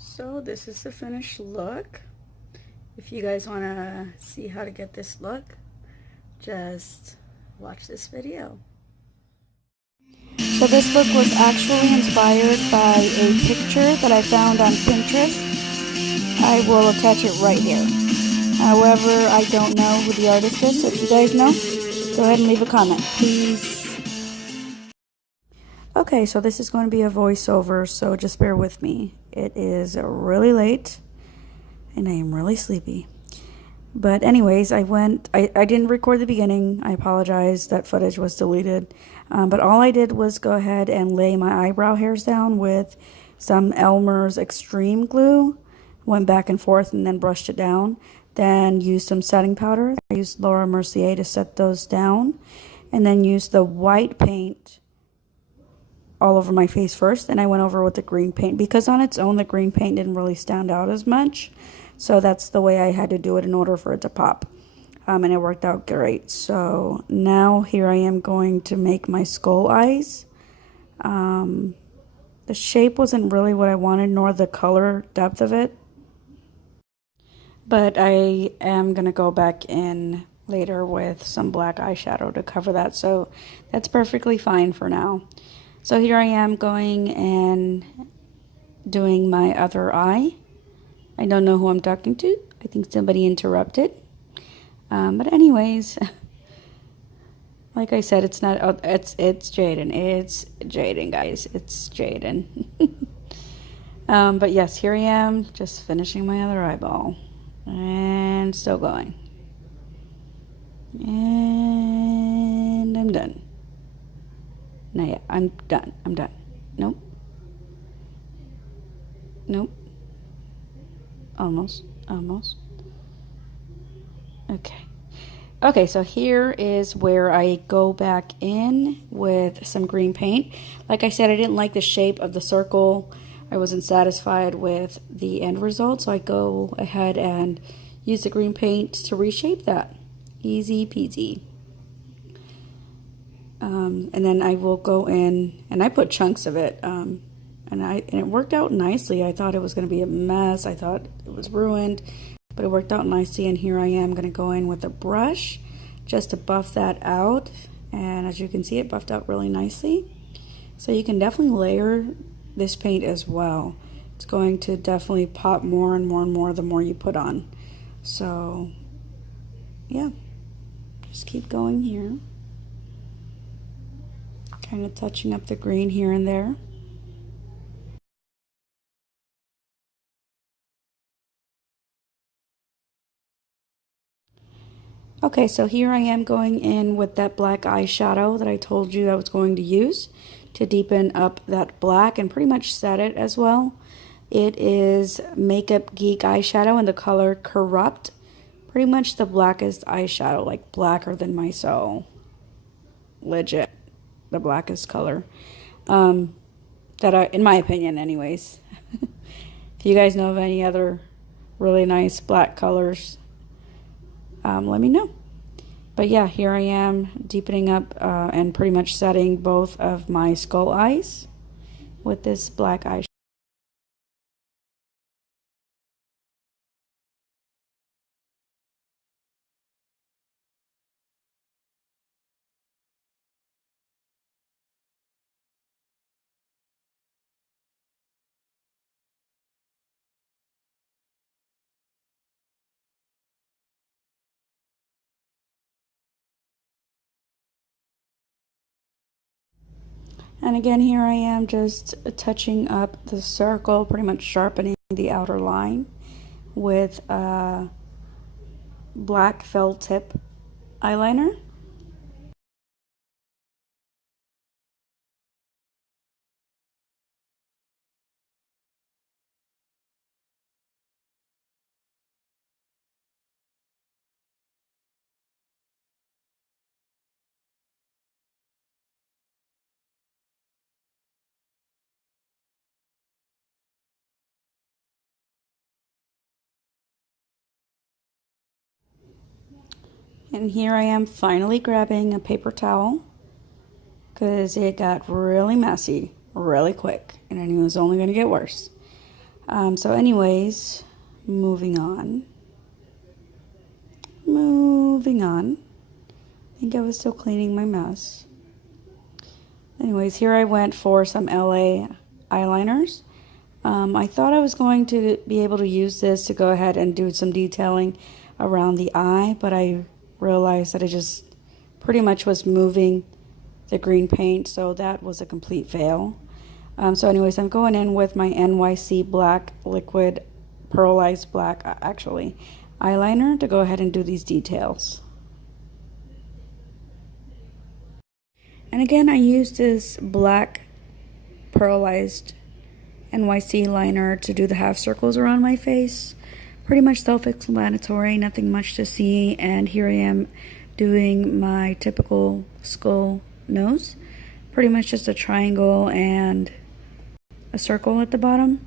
So this is the finished look. If you guys want to see how to get this look, just watch this video. So this look was actually inspired by a picture that I found on Pinterest. I will attach it right here. However, I don't know who the artist is, so if you guys know, go ahead and leave a comment, please. Okay, so this is going to be a voiceover, so just bear with me. It is really late, and I am really sleepy. But anyways, I didn't record the beginning. I apologize. That footage was deleted. But all I did was go ahead and lay my eyebrow hairs down with some Elmer's Extreme Glue. Went back and forth and then brushed it down. Then used some setting powder. I used Laura Mercier to set those down. And then used the white paint all over my face first. Then I went over with the green paint. Because on its own, the green paint didn't really stand out as much. So that's the way I had to do it in order for it to pop. And it worked out great. So now here I am going to make my skull eyes. The shape wasn't really what I wanted, nor the color depth of it. But I am going to go back in later with some black eyeshadow to cover that. So that's perfectly fine for now. So here I am going and doing my other eye. I don't know who I'm talking to. I think somebody interrupted. But anyways, like I said, it's not, it's Jaden. It's Jaden, guys. It's Jaden. But yes, here I am, just finishing my other eyeball. And still going. And I'm done. No, yeah, I'm done. I'm done. Nope. Nope. Almost. Okay, so here is where I go back in with some green paint. Like I said, I didn't like the shape of the circle. I wasn't satisfied with the end result, so I go ahead and use the green paint to reshape that. Easy peasy. And then I will go in, and I put chunks of it, and it worked out nicely. I thought it was going to be a mess. I thought it was ruined, but it worked out nicely. And here I am going to go in with a brush just to buff that out. And as you can see, it buffed out really nicely. So you can definitely layer this paint as well. It's going to definitely pop more and more and more the more you put on. So yeah, just keep going here. Kind of touching up the green here and there. Okay, so here I am going in with that black eyeshadow that I told you I was going to use to deepen up that black and pretty much set it as well. It is Makeup Geek eyeshadow in the color Corrupt. Pretty much the blackest eyeshadow, like blacker than my soul. Legit, the blackest color. In my opinion anyways. If you guys know of any other really nice black colors, let me know. But yeah, here I am deepening up and pretty much setting both of my skull eyes with this black eyeshadow. And again, here I am just touching up the circle, pretty much sharpening the outer line with a black felt tip eyeliner. And here I am finally grabbing a paper towel because it got really messy really quick and I knew it was only going to get worse. So anyways, moving on. Moving on. I think I was still cleaning my mess. Anyways, here I went for some LA eyeliners. I thought I was going to be able to use this to go ahead and do some detailing around the eye, but I realized that it just pretty much was moving the green paint, so that was a complete fail. So anyways, I'm going in with my NYC Black Liquid Pearlized Black, actually, eyeliner to go ahead and do these details. And again, I used this black pearlized NYC liner to do the half circles around my face. Pretty much self-explanatory, nothing much to see. And here I am doing my typical skull nose. Pretty much just a triangle and a circle at the bottom.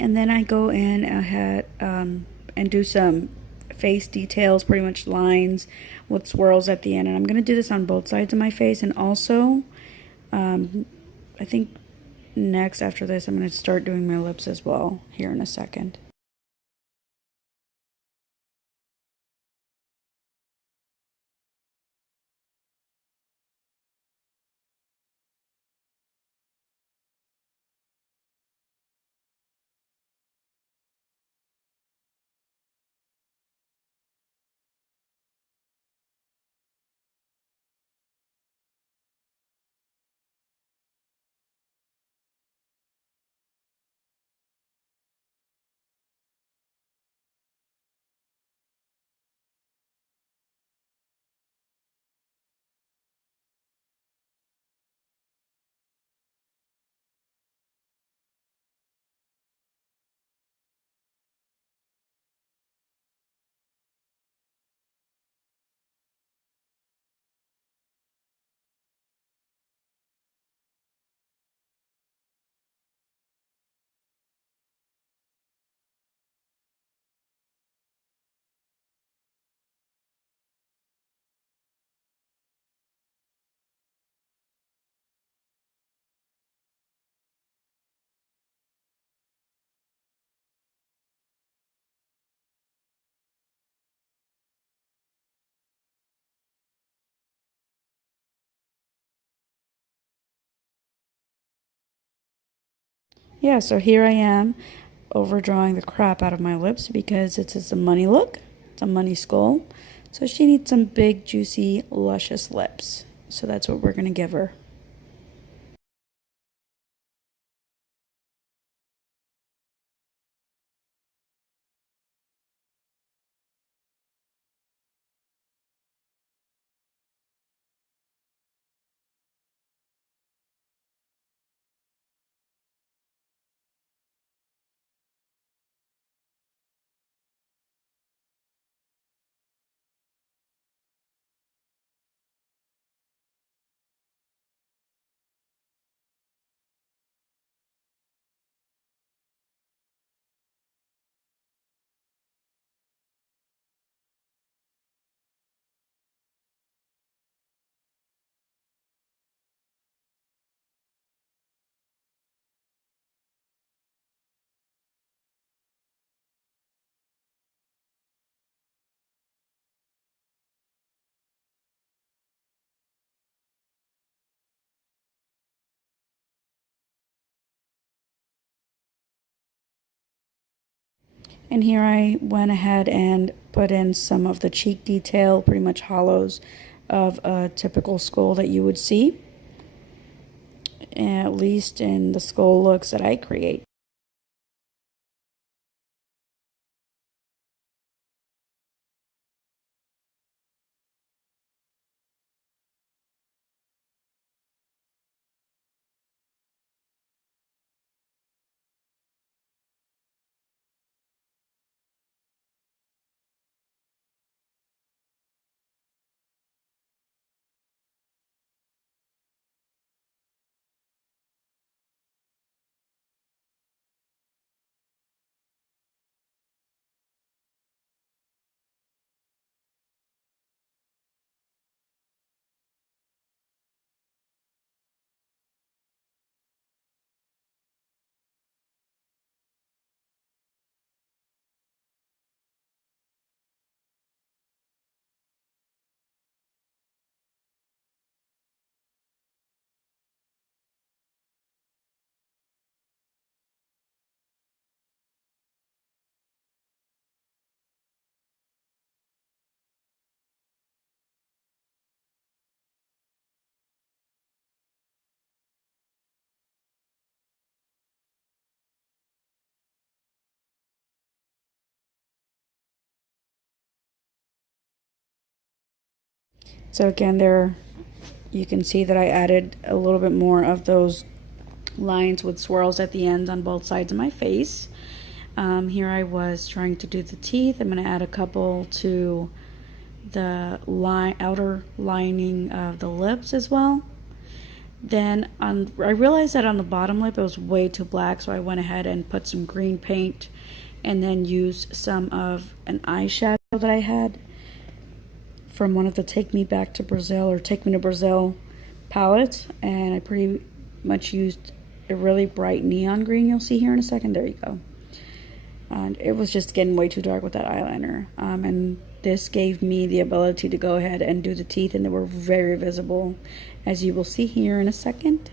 And then I go in ahead and do some face details, pretty much lines with swirls at the end. And I'm going to do this on both sides of my face. And also, I think next after this, I'm going to start doing my lips as well here in a second. Yeah, so here I am overdrawing the crap out of my lips because it's a money look. It's a money skull. So she needs some big, juicy, luscious lips. So that's what we're going to give her. And here I went ahead and put in some of the cheek detail, pretty much hollows of a typical skull that you would see, at least in the skull looks that I create. So again, there you can see that I added a little bit more of those lines with swirls at the ends on both sides of my face. Here I was trying to do the teeth. I'm going to add a couple to the outer lining of the lips as well. Then I realized that on the bottom lip it was way too black, so I went ahead and put some green paint and then used some of an eyeshadow that I had from one of the Take Me Back to Brazil or Take Me to Brazil palettes, and I pretty much used a really bright neon green. You'll see here in a second. There you go. And it was just getting way too dark with that eyeliner, and this gave me the ability to go ahead and do the teeth, and they were very visible, as you will see here in a second.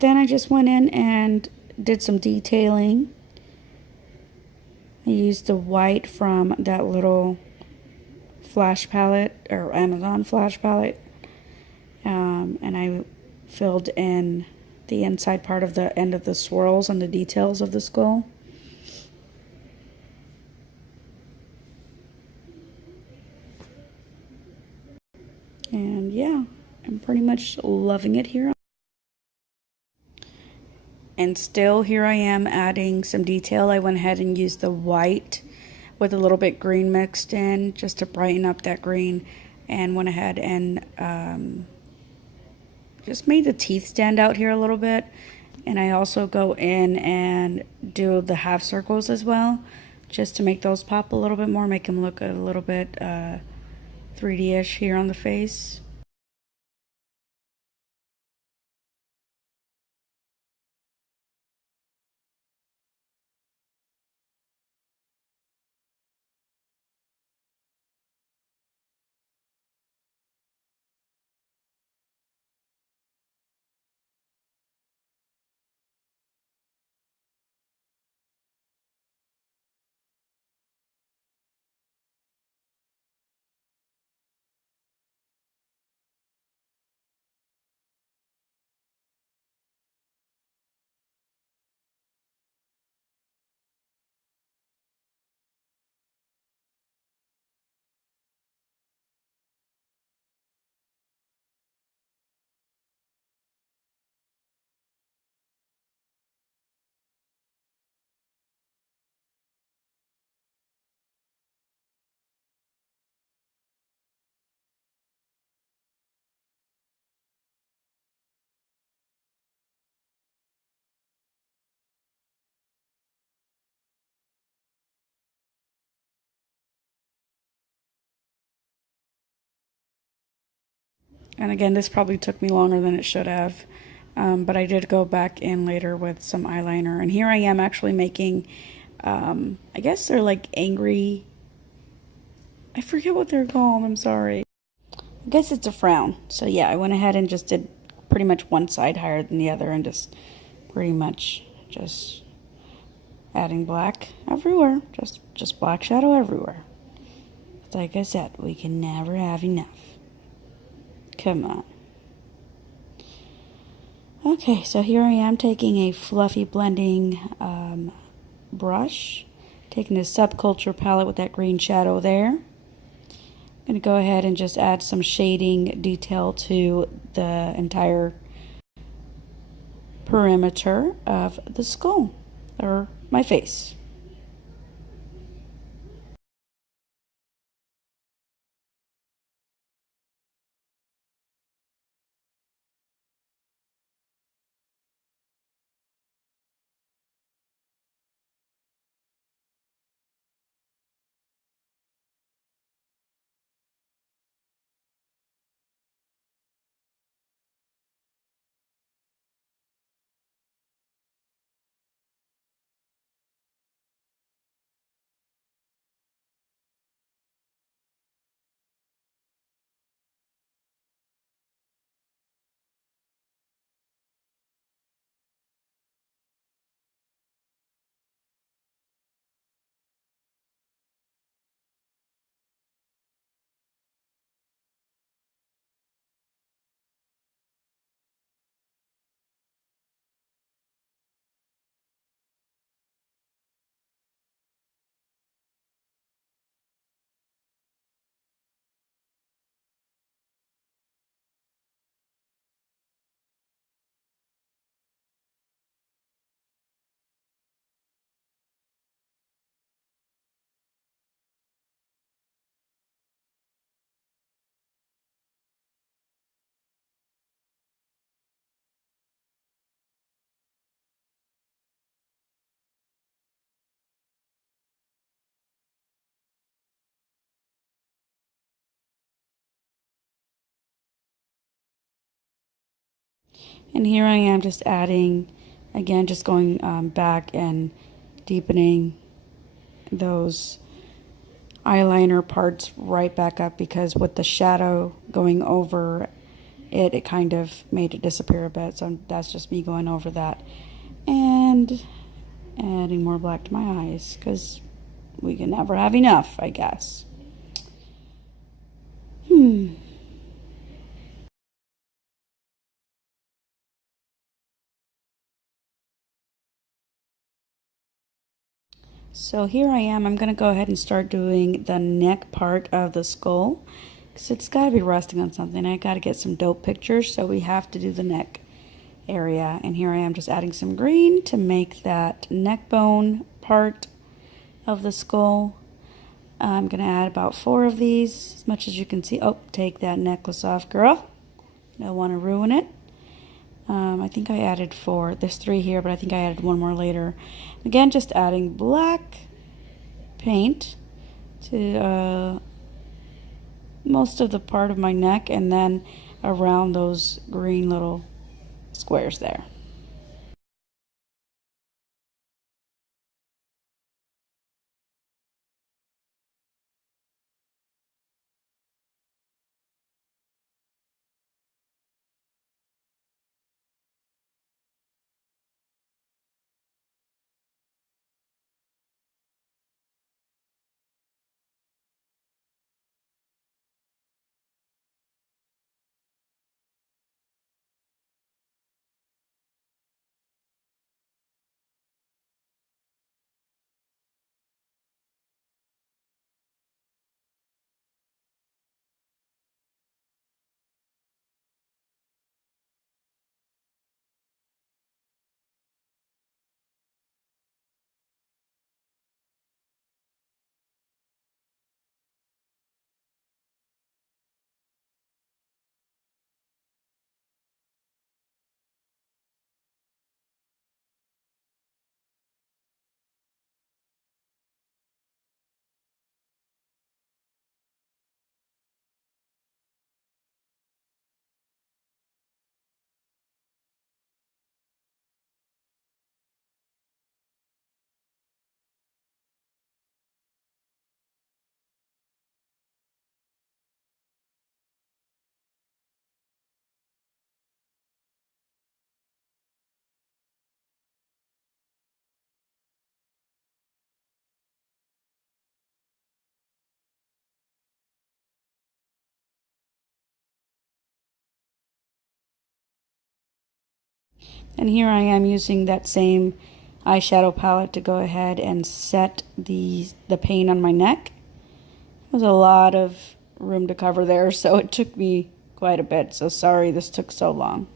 Then I just went in and did some detailing. I used the white from that little flash palette or Amazon flash palette, and I filled in the inside part of the end of the swirls and the details of the skull. And yeah, I'm pretty much loving it here. And still here I am adding some detail. I went ahead and used the white with a little bit green mixed in just to brighten up that green, and went ahead and just made the teeth stand out here a little bit. And I also go in and do the half circles as well, just to make those pop a little bit more, make them look a little bit 3D-ish here on the face. And again, this probably took me longer than it should have. But I did go back in later with some eyeliner. And here I am actually making, I guess they're like angry. I forget what they're called. I'm sorry. I guess it's a frown. So yeah, I went ahead and just did pretty much one side higher than the other, and just pretty much just adding black everywhere. Just black shadow everywhere. But like I said, we can never have enough. Come on. Okay, so here I am taking a fluffy blending brush, taking the Subculture palette with that green shadow there. I'm going to go ahead and just add some shading detail to the entire perimeter of the skull, or my face. And here I am just adding, again, just going back and deepening those eyeliner parts right back up, because with the shadow going over it, it kind of made it disappear a bit. So that's just me going over that and adding more black to my eyes, because we can never have enough, I guess. So here I am. I'm going to go ahead and start doing the neck part of the skull, because it's got to be resting on something. I got to get some dope pictures, so we have to do the neck area. And here I am just adding some green to make that neck bone part of the skull. I'm going to add about 4 of these, as much as you can see. Oh, take that necklace off, girl. Don't want to ruin it. I think I added 4. There's 3 here, but I think I added 1 more later. Again, just adding black paint to most of the part of my neck, and then around those green little squares there. And here I am using that same eyeshadow palette to go ahead and set the paint on my neck. There's a lot of room to cover there, so it took me quite a bit. So sorry this took so long.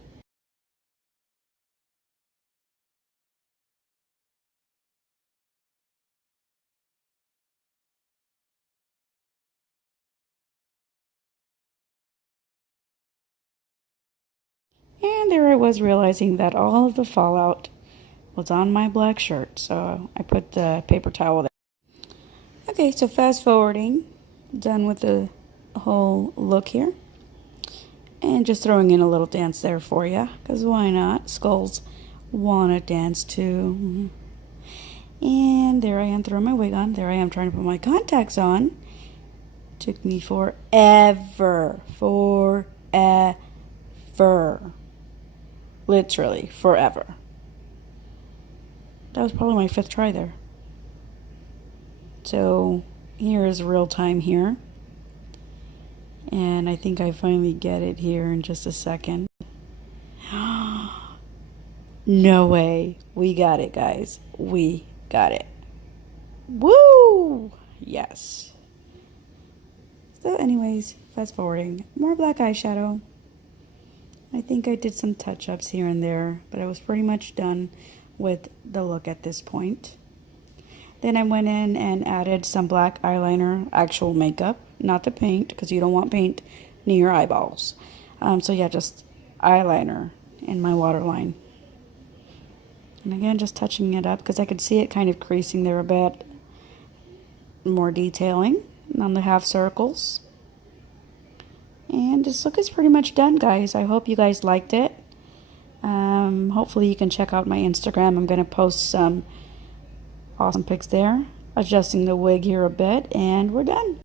And there I was realizing that all of the fallout was on my black shirt, so I put the paper towel there. Okay, so fast forwarding, done with the whole look here. And just throwing in a little dance there for you, because why not? Skulls want to dance too. And there I am throwing my wig on. There I am trying to put my contacts on. Took me forever. Literally forever. That was probably my 5th try there. So here is real time here. And I think I finally get it here in just a second. No way. We got it, guys. We got it. Woo! Yes. So anyways, fast forwarding. More black eyeshadow. I think I did some touch-ups here and there, but I was pretty much done with the look at this point. Then I went in and added some black eyeliner, actual makeup, not the paint, because you don't want paint near your eyeballs. So yeah, just eyeliner in my waterline. And again, just touching it up, because I could see it kind of creasing there a bit. More detailing on the half circles. And this look is pretty much done, guys. I hope you guys liked it. Hopefully you can check out my Instagram. I'm going to post some awesome pics there. Adjusting the wig here a bit, and we're done.